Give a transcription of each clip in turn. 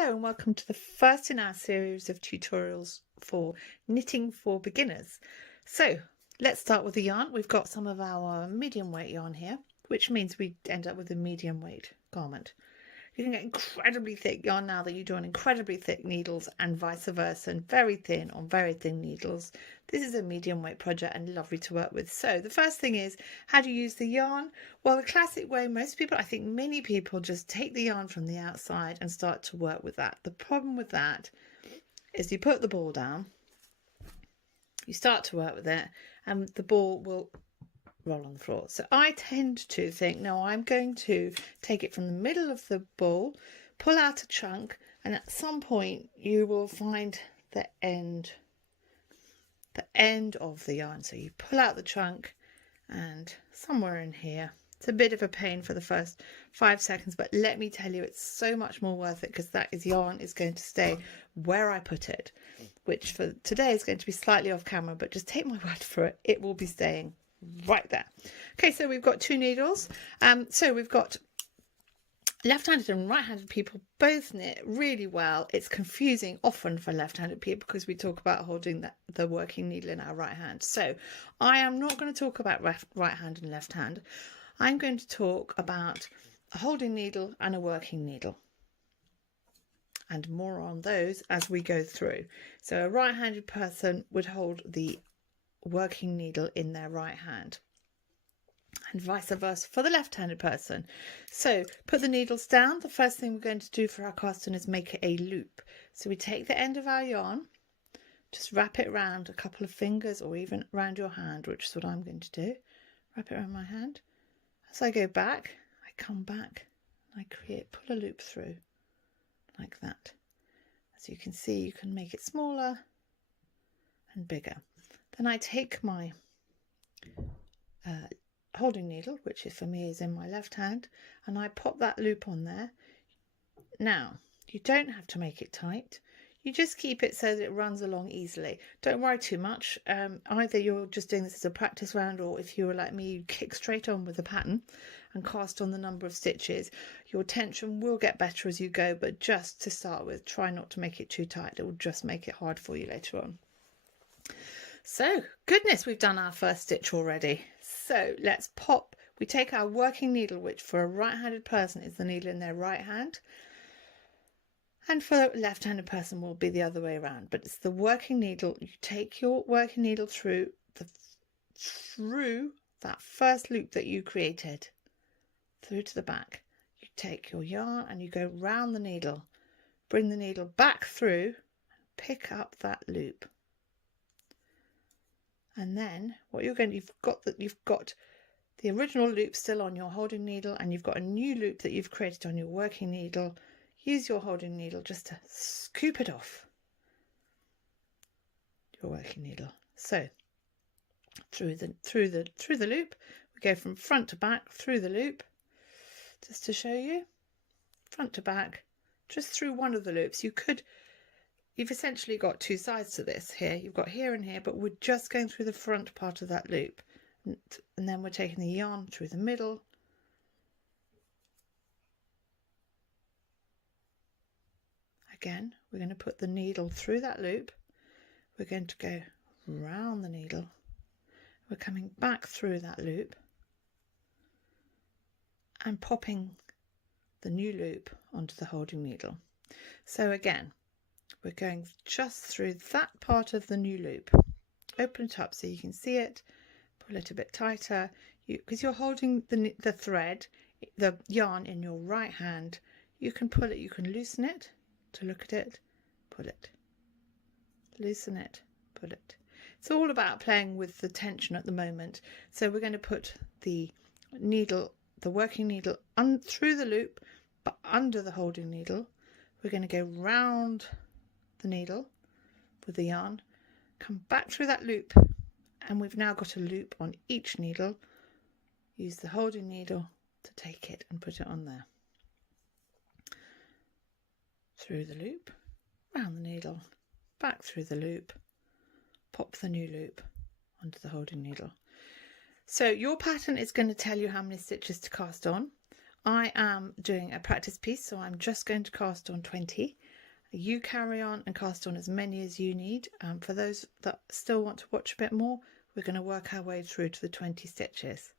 Hello and welcome to the first in our series of tutorials for knitting for beginners. So let's start with the yarn. We've got some of our medium weight yarn here, which means we end up with a medium weight garment. You can get incredibly thick yarn now that you do on incredibly thick needles and vice versa, and very thin on very thin needles. This is a medium weight project and lovely to work with. So the first thing is, how do you use the yarn? Well, the classic way, most people, I think many people just take the yarn from the outside and start to work with that. The problem with that is you put the ball down, you start to work with it, and the ball will roll on the floor. So I tend to think, no, I'm going to take it from the middle of the ball, pull out a chunk, and at some point you will find the end of the yarn. So you pull out the chunk, and somewhere in here, it's a bit of a pain for the first 5 seconds, but let me tell you, it's so much more worth it, because that yarn is going to stay where I put it, which for today is going to be slightly off camera, but just take my word for it, it will be staying right there. Okay, so we've got two needles. So we've got left-handed and right-handed people both knit really well. It's confusing often for left-handed people because we talk about holding the working needle in our right hand. So I am not going to talk about right hand and left hand. I'm going to talk about a holding needle and a working needle, and more on those as we go through. So a right-handed person would hold the working needle in their right hand, and vice versa for the left-handed person. So put the needles down. The first thing we're going to do for our cast on is make a loop. So we take the end of our yarn, just wrap it around a couple of fingers or even around your hand, which is what I'm going to do. Wrap it around my hand. As I go back, I come back and I pull a loop through like that. As you can see, you can make it smaller and bigger. Then I take my holding needle, which is for me is in my left hand, and I pop that loop on there. Now, you don't have to make it tight. You just keep it so that it runs along easily. Don't worry too much. Either you're just doing this as a practice round, or if you were like me, you kick straight on with the pattern and cast on the number of stitches. Your tension will get better as you go, but just to start with, try not to make it too tight. It will just make it hard for you later on. So, goodness, we've done our first stitch already. So let's pop, we take our working needle, which for a right-handed person is the needle in their right hand, and for a left-handed person will be the other way around, but it's the working needle. You take your working needle through that first loop that you created, through to the back. You take your yarn and you go round the needle, bring the needle back through, pick up that loop. And then what you've got the original loop still on your holding needle, and you've got a new loop that you've created on your working needle. Use your holding needle just to scoop it off your working needle. So through the loop, we go from front to back through the loop, just to show you, front to back, just through one of the loops. You've essentially got two sides to this here. You've got here and here, but we're just going through the front part of that loop. And then we're taking the yarn through the middle. Again, we're going to put the needle through that loop. We're going to go round the needle. We're coming back through that loop and popping the new loop onto the holding needle. So again, we're going just through that part of the new loop. Open it up so you can see it. Pull it a bit tighter, because you're holding the thread, the yarn in your right hand. You can pull it, you can loosen it to look at it, pull it, loosen it, pull it. It's all about playing with the tension at the moment. So we're going to put the needle, the working needle, through the loop, but under the holding needle. We're going to go round the needle with the yarn, come back through that loop, and we've now got a loop on each needle. Use the holding needle to take it and put it on there. Through the loop, round the needle, back through the loop, pop the new loop onto the holding needle. So your pattern is going to tell you how many stitches to cast on. I am doing a practice piece, so I'm just going to cast on 20. You carry on and cast on as many as you need. For those that still want to watch a bit more, we're going to work our way through to the 20 stitches.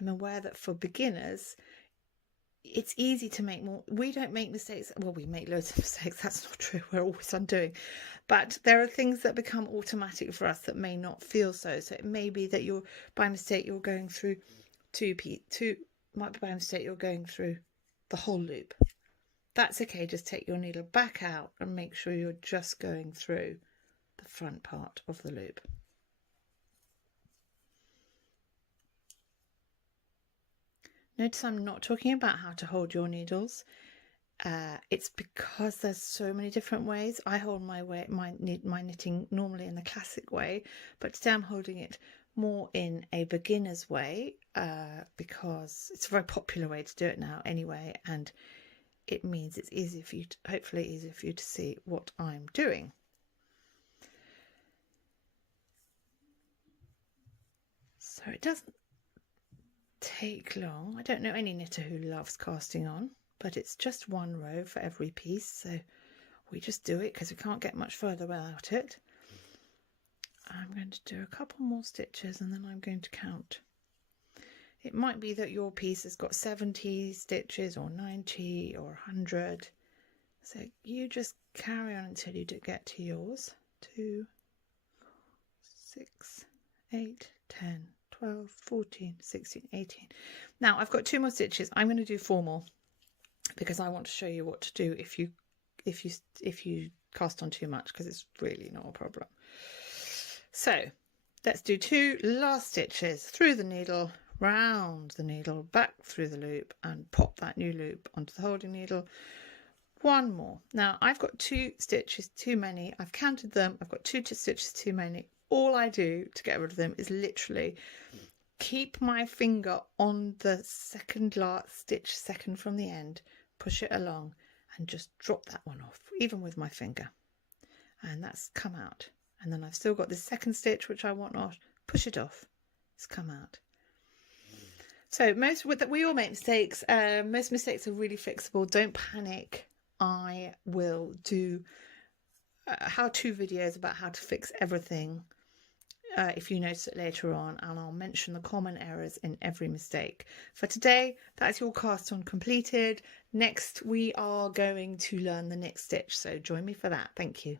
I'm aware that for beginners, it's easy to make more. We don't make mistakes. Well, we make loads of mistakes. That's not true. We're always undoing. But there are things that become automatic for us that may not feel so. So it may be that you're, by mistake, you're going through might be by mistake you're going through the whole loop. That's okay. Just take your needle back out and make sure you're just going through the front part of the loop. Notice I'm not talking about how to hold your needles. It's because there's so many different ways. I hold my knitting normally in the classic way, but today I'm holding it more in a beginner's way because it's a very popular way to do it now anyway, and it means it's easier for you to, hopefully easier for you to see what I'm doing. So it doesn't take long. I don't know any knitter who loves casting on, but it's just one row for every piece, so we just do it because we can't get much further without it. I'm going to do a couple more stitches and then I'm going to count. It might be that your piece has got 70 stitches or 90 or 100, so you just carry on until you get to yours. 2, 6, 8, 10, 12, 14, 16, 18. Now I've got 2 more stitches. I'm going to do 4 more because I want to show you what to do if you cast on too much, because it's really not a problem. So let's do 2 last stitches through the needle, round the needle, back through the loop, and pop that new loop onto the holding needle. 1 more. Now I've got 2 stitches too many. I've counted them. I've got 2 stitches too many. All I do to get rid of them is literally keep my finger on the last stitch, second from the end, push it along and just drop that one off, even with my finger. And that's come out. And then I've still got this second stitch, which I want not, push it off. It's come out. So we all make mistakes. Most mistakes are really fixable. Don't panic. I will do how-to videos about how to fix everything if you notice it later on, and I'll mention the common errors in every mistake. For today, that's your cast on completed. Next, we are going to learn the next stitch, so join me for that. Thank you.